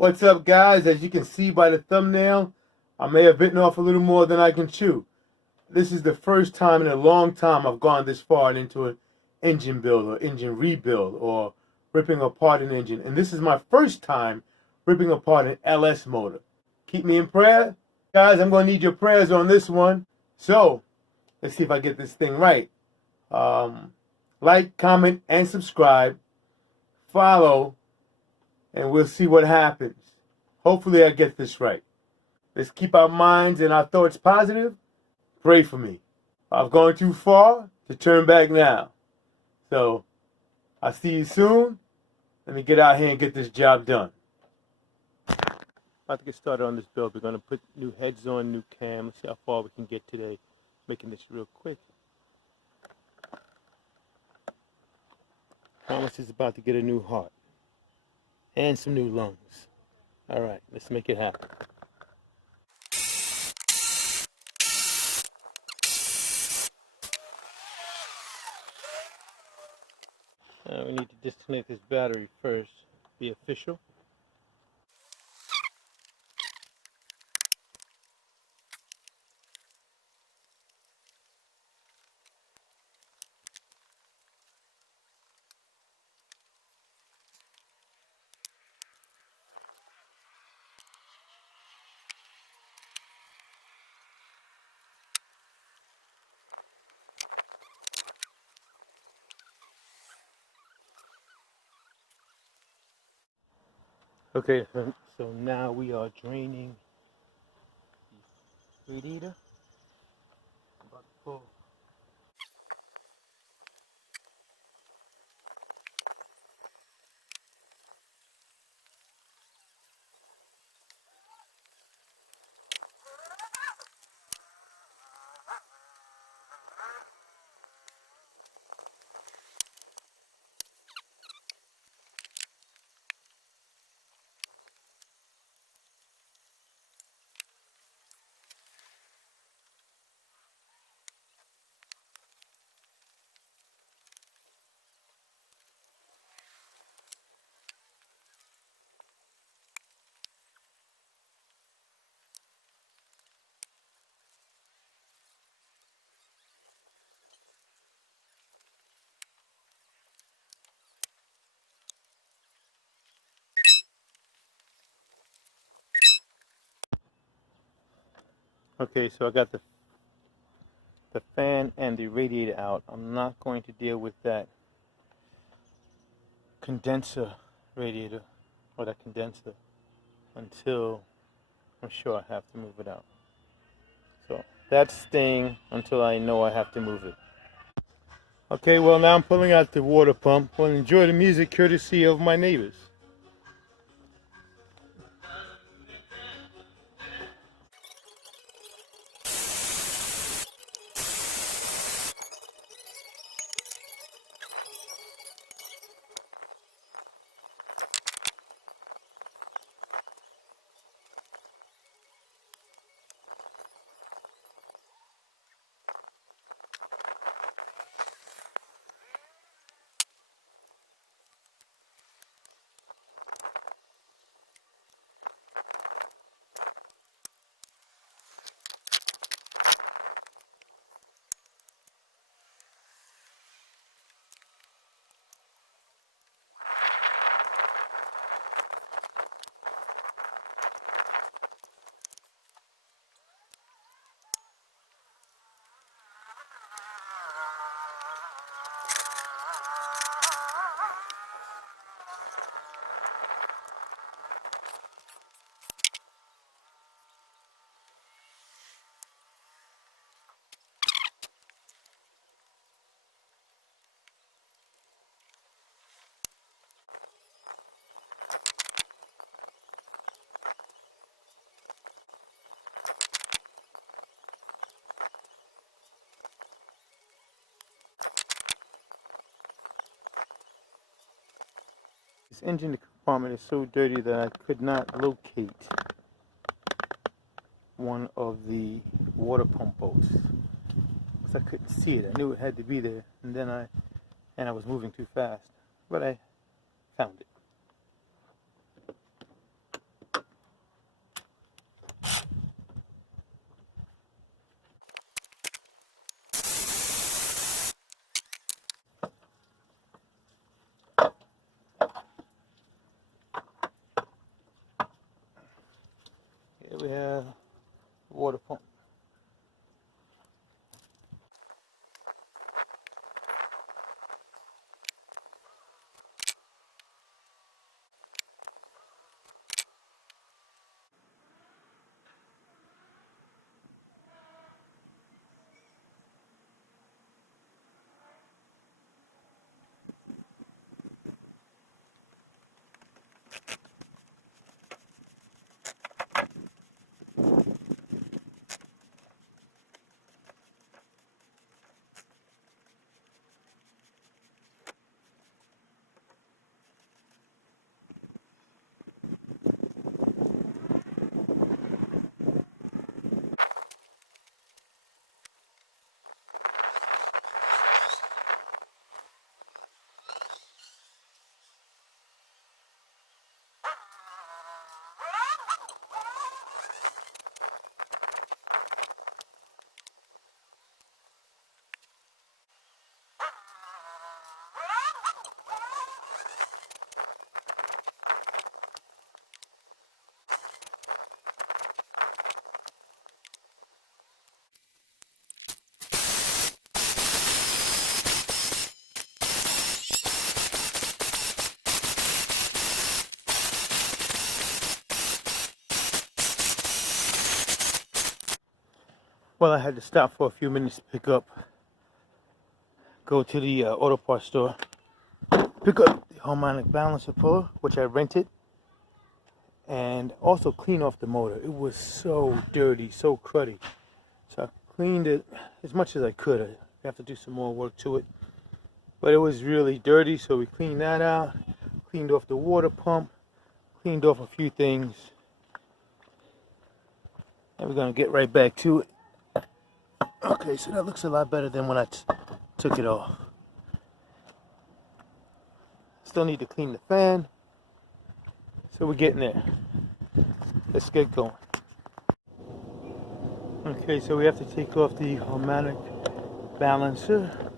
What's up, guys? As you can see by the thumbnail, I may have bitten off a little more than I can chew. This is the first time in a long time I've gone this far into an engine build or engine rebuild or ripping apart an engine. And this is my first time ripping apart an LS motor. Keep me in prayer. Guys, I'm going to need your prayers on this one. So, let's see if I get this thing right. Like, comment, and subscribe. Follow. And we'll see what happens. Hopefully I get this right. Let's keep our minds and our thoughts positive. Pray for me. I've gone too far to turn back now. So, I'll see you soon. Let me get out here and get this job done. About to get started on this build. We're going to put new heads on, new cam. Let's see how far we can get today. Making this real quick. Thomas is about to get a new heart. And some new lungs. All right, let's make it happen. We need to disconnect this battery first. Be official. Okay, so now we are draining the radiator. About to pull. Okay, so I got the fan and the radiator out. I'm not going to deal with that condenser radiator or that condenser until I'm sure I have to move it out. So that's staying until I know I have to move it. Okay, well now I'm pulling out the water pump. Well, enjoy the music courtesy of my neighbors. This engine compartment is so dirty that I could not locate one of the water pump bolts because I couldn't see it. I knew it had to be there, and I was moving too fast, but I found it. Well, I had to stop for a few minutes to go to the auto parts store, pick up the Harmonic Balancer puller, which I rented, and also clean off the motor. It was so dirty, so cruddy. So I cleaned it as much as I could. I have to do some more work to it. But it was really dirty, so we cleaned that out, cleaned off the water pump, cleaned off a few things. And we're going to get right back to it. Okay, so that looks a lot better than when I took it off. Still need to clean the fan. So we're getting there. Let's get going. Okay, so we have to take off the Harmonic Balancer.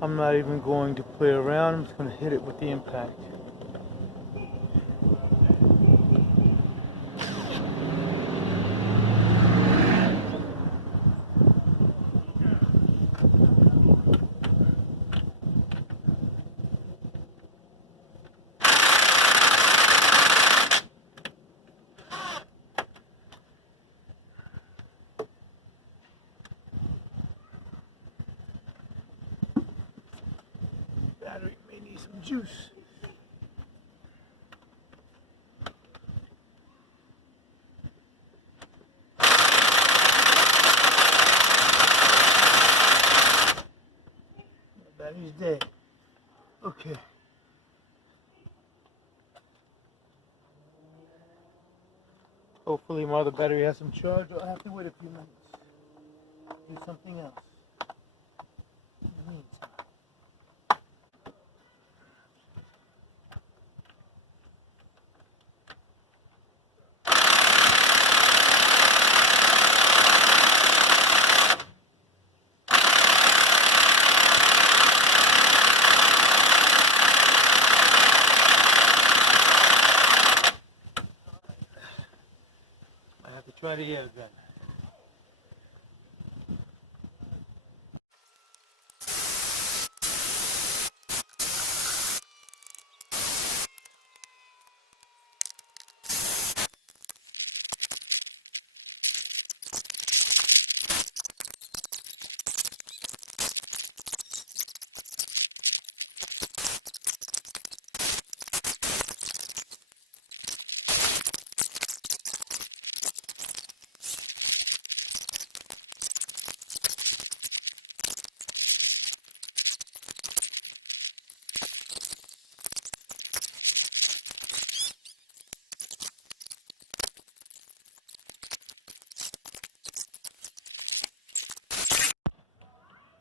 I'm not even going to play around. I'm just going to hit it with the impact. Battery may need some juice. The battery's dead. Okay. Hopefully my other battery has some charge. I'll have to wait a few minutes. Do something else. In the meantime. I have to try the air gun.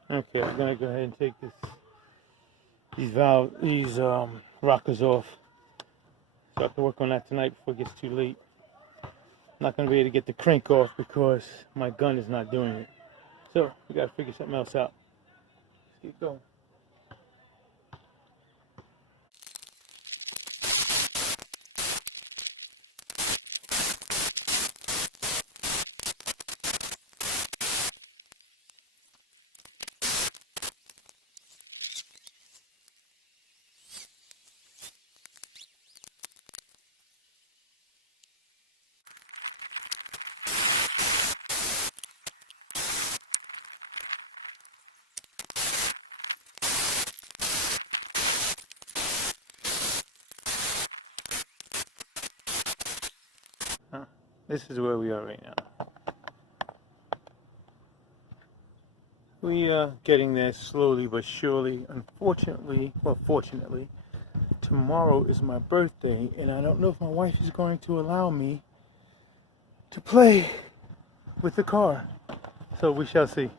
Okay, I'm gonna go ahead and take these rockers off. So I have to work on that tonight before it gets too late. I'm not gonna be able to get the crank off because my gun is not doing it. So we gotta figure something else out. Let's keep going. This is where we are right now. We are getting there slowly but surely. Unfortunately, well, fortunately, tomorrow is my birthday, and I don't know if my wife is going to allow me to play with the car. So we shall see.